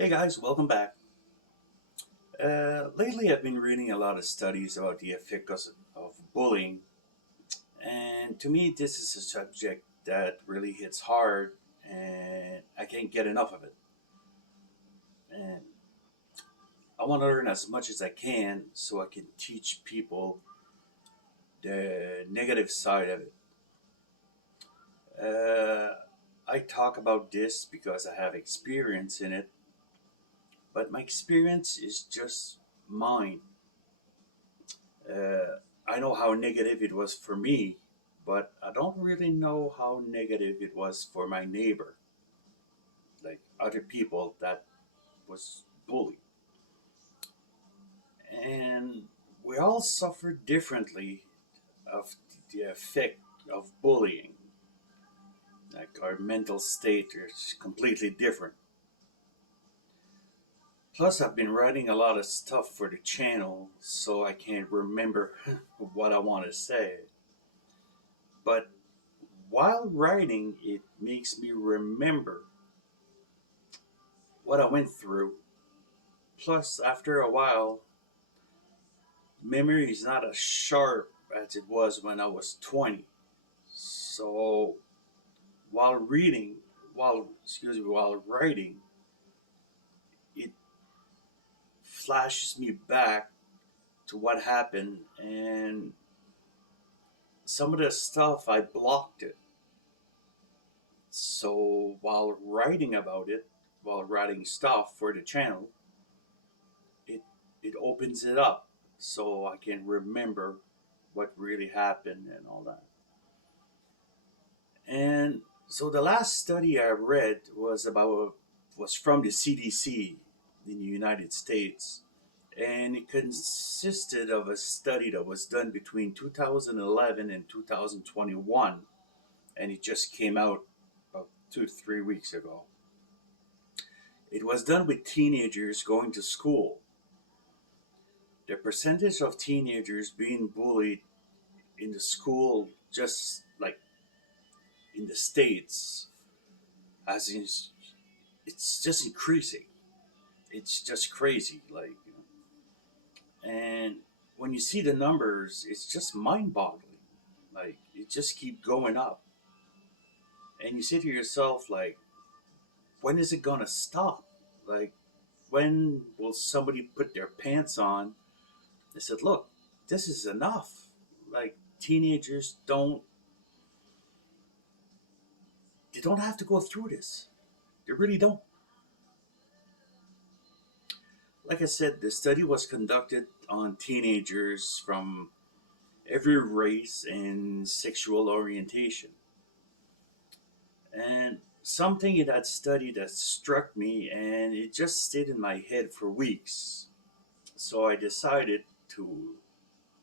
Hey guys, welcome back. Lately, I've been reading a lot of studies about the effects of bullying, and to me, this is a subject that really hits hard, and I can't get enough of it. And I want to learn as much as I can so I can teach people the negative side of it. Uh, I talk about this because I have experience in it, but my experience is just mine. Uh, I know how negative it was for me, but I don't really know how negative it was for my neighbor, like other people that was bullied. And we all suffer differently of the effect of bullying. Like our mental state is completely different. Plus, I've been writing a lot of stuff for the channel, so I can't remember what I want to say. But while writing, it makes me remember what I went through. Plus, after a while, memory is not as sharp as it was when I was 20. So, while reading, while writing, it flashes me back to what happened, and some of the stuff I blocked it. So, while writing about it, while writing stuff for the channel, it it opens it up so I can remember what really happened and all that. And so the last study I read was from the CDC in the United States, and it consisted of a study that was done between 2011 and 2021, and it just came out about 2 to 3 weeks ago. It was done with teenagers going to school. The percentage of teenagers being bullied in the school, just like in the States, as in, it's just increasing. It's just crazy. And when you see the numbers, it's just mind boggling. Like, it just keep going up. And you say to yourself, like, when is it going to stop? Like, when will somebody put their pants on? They said, look, this is enough. Like, teenagers they don't have to go through this. They really don't. Like I said, the study was conducted on teenagers from every race and sexual orientation. And something in that study that struck me and it just stayed in my head for weeks. So I decided to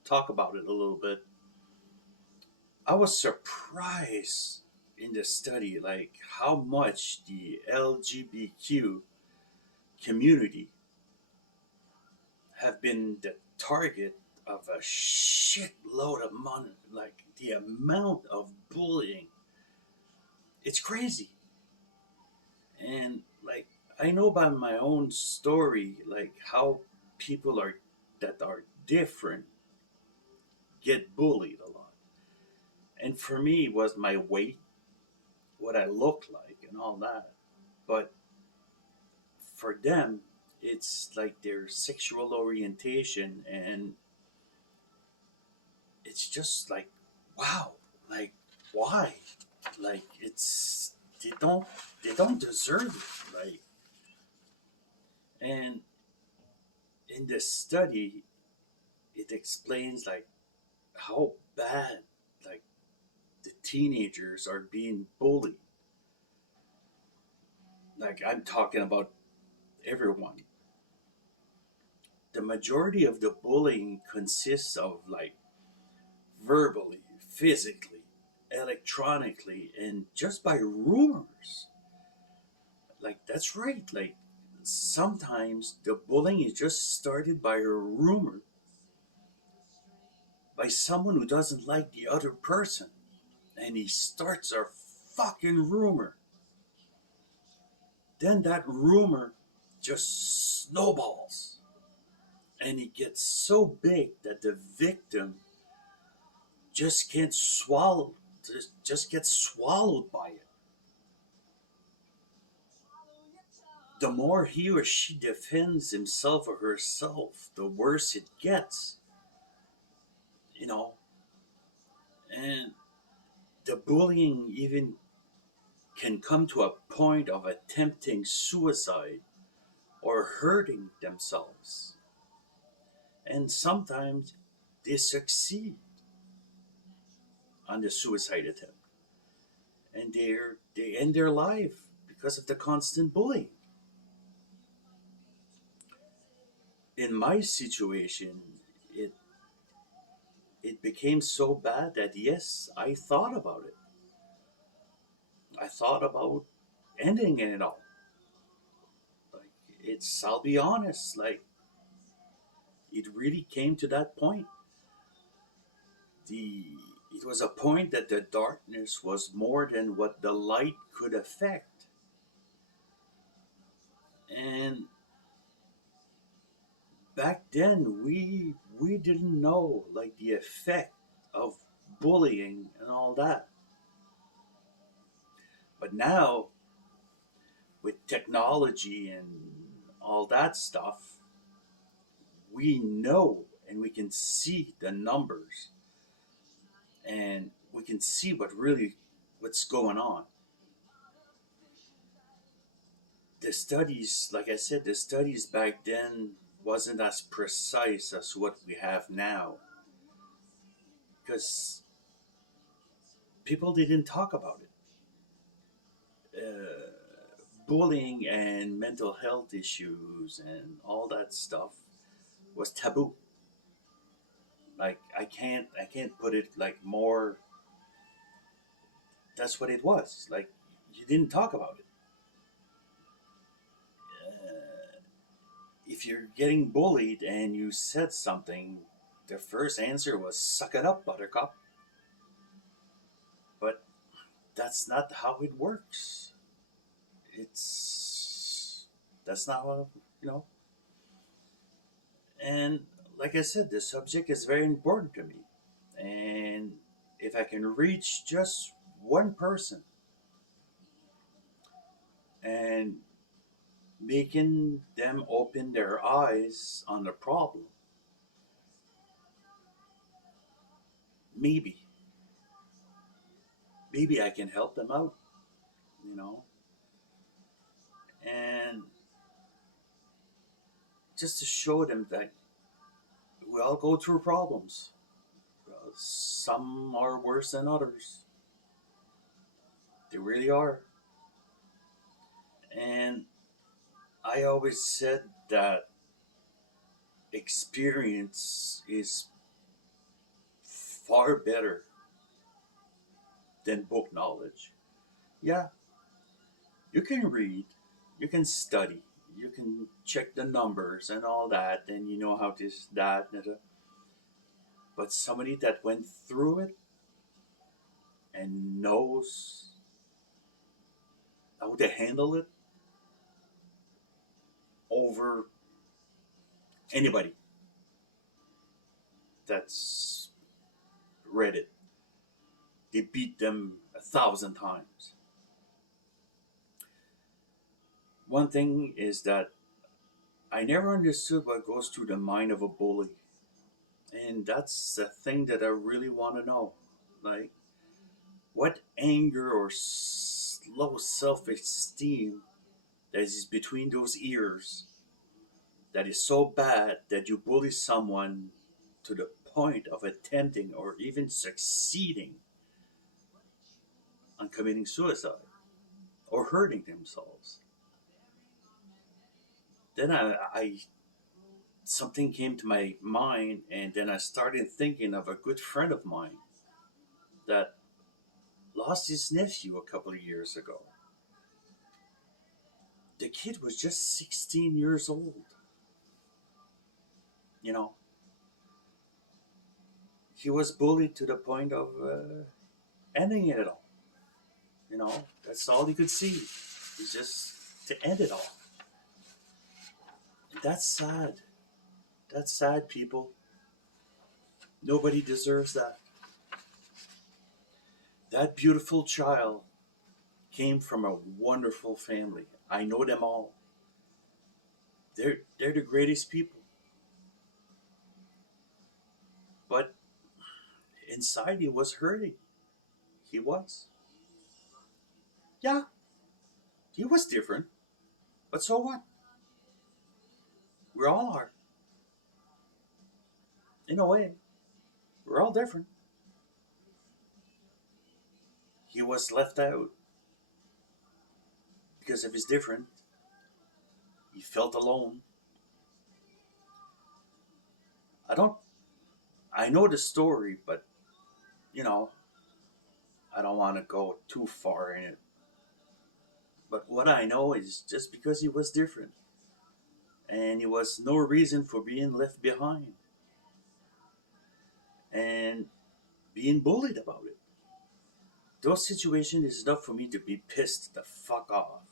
talk about it a little bit. I was surprised in the study, like how much the LGBTQ community have been the target of a shitload of money. Like the amount of bullying, it's crazy. And like I know by my own story, like how people are that are different get bullied a lot. And for me, it was my weight, what I look like, and all that. But for them, it's like their sexual orientation, and it's just like, wow, like why? Like it's they don't deserve it, like. And in this study, it explains like how bad like the teenagers are being bullied. Like I'm talking about everyone. The majority of the bullying consists of like verbally, physically, electronically, and just by rumors. Like that's right. Like sometimes the bullying is just started by a rumor, by someone who doesn't like the other person, and he starts a fucking rumor. Then that rumor just snowballs. And it gets so big that the victim just can't swallow, just gets swallowed by it. The more he or she defends himself or herself, the worse it gets, you know. And the bullying even can come to a point of attempting suicide or hurting themselves. And sometimes they succeed on the suicide attempt and they end their life because of the constant bullying. In my situation, it it became so bad that yes, I thought about it. I thought about ending it all. Like I'll be honest, like it really came to that point. The it was a point that the darkness was more than what the light could affect. And back then we didn't know like the effect of bullying and all that. But now with technology and all that stuff, we know and we can see the numbers and we can see what's going on. The studies, like I said, the studies back then wasn't as precise as what we have now because people didn't talk about it. Bullying and mental health issues and all that stuff was taboo. Like I can't put it like more. That's what it was. Like you didn't talk about it. If you're getting bullied and you said something, the first answer was "suck it up, Buttercup." But that's not how it works. It's that's not how you know. And like I said, the subject is very important to me. And if I can reach just one person and making them open their eyes on the problem, maybe, maybe I can help them out, you know, and just to show them that we all go through problems. Some are worse than others. They really are. And I always said that experience is far better than book knowledge. Yeah, you can read, you can study, you can check the numbers and all that, and you know how this, that, that. But somebody that went through it and knows how to handle it over anybody that's read it, they beat them 1,000 times. One thing is that I never understood what goes through the mind of a bully. And that's the thing that I really want to know. Like, what anger or low self esteem that is between those ears that is so bad that you bully someone to the point of attempting or even succeeding on committing suicide or hurting themselves. Then I something came to my mind, and then I started thinking of a good friend of mine that lost his nephew a couple of years ago. The kid was just 16 years old. You know, he was bullied to the point of ending it all. You know, that's all he could see. It's just to end it all. That's sad. That's sad, people. Nobody deserves that. That beautiful child came from a wonderful family. I know them all. They're the greatest people. But inside he was hurting. He was. Yeah, he was different. But so what? We all are. In a way. We're all different. He was left out because of his different. He felt alone. I don't I know the story, but you know, I don't want to go too far in it. But what I know is just because he was different and he was no reason for being left behind and being bullied about it. Those situations is enough for me to be pissed the fuck off.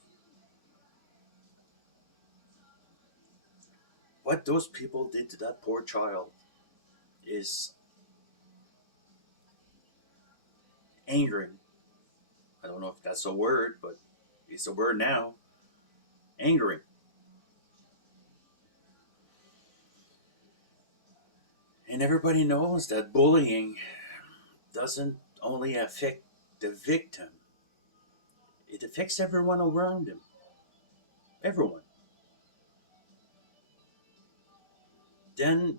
What those people did to that poor child is angering. I don't know if that's a word, but it's a word now. Angering. And everybody knows that bullying doesn't only affect the victim, it affects everyone around him. Everyone. Then,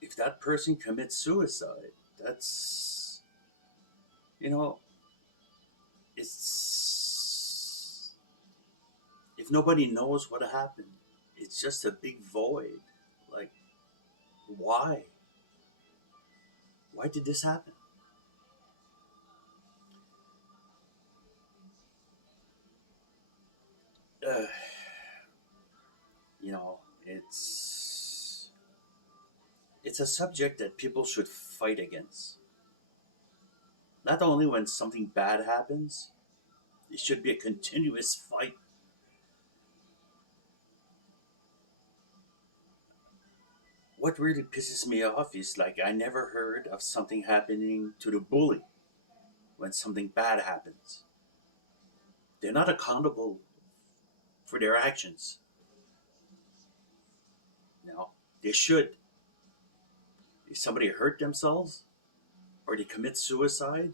if that person commits suicide, that's, you know, it's, if nobody knows what happened, it's just a big void. Like, why? Why did this happen? Uh, you know, it's a subject that people should fight against. Not only when something bad happens, it should be a continuous fight. What really pisses me off is like I never heard of something happening to the bully when something bad happens. They're not accountable for their actions. No, they should. If somebody hurt themselves or they commit suicide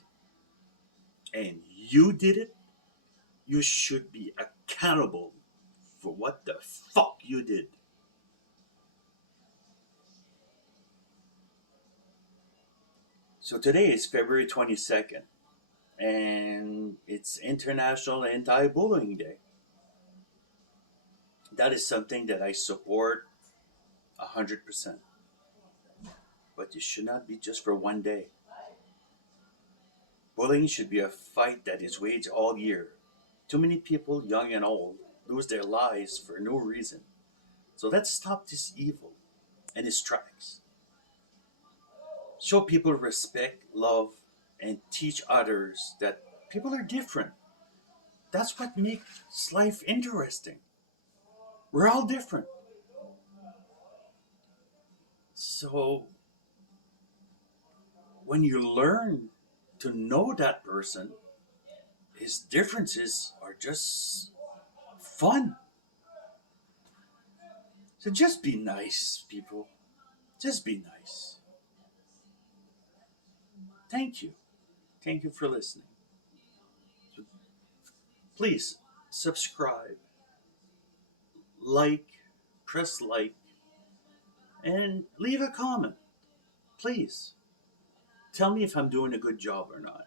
and you did it, you should be accountable for what the fuck you did. So today is February 22nd and it's International Anti-Bullying Day. That is something that I support 100%. But it should not be just for one day. Bullying should be a fight that is waged all year. Too many people, young and old, lose their lives for no reason. So let's stop this evil in its tracks. Show people respect, love, and teach others that people are different. That's what makes life interesting. We're all different. So when you learn to know that person, his differences are just fun. So just be nice, people. Just be nice. Thank you. Thank you for listening. So please subscribe, like, press like, and leave a comment. Please. Tell me if I'm doing a good job or not.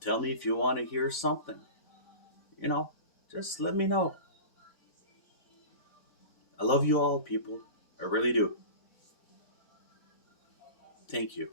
Tell me if you want to hear something. You know, just let me know. I love you all, people. I really do. Thank you.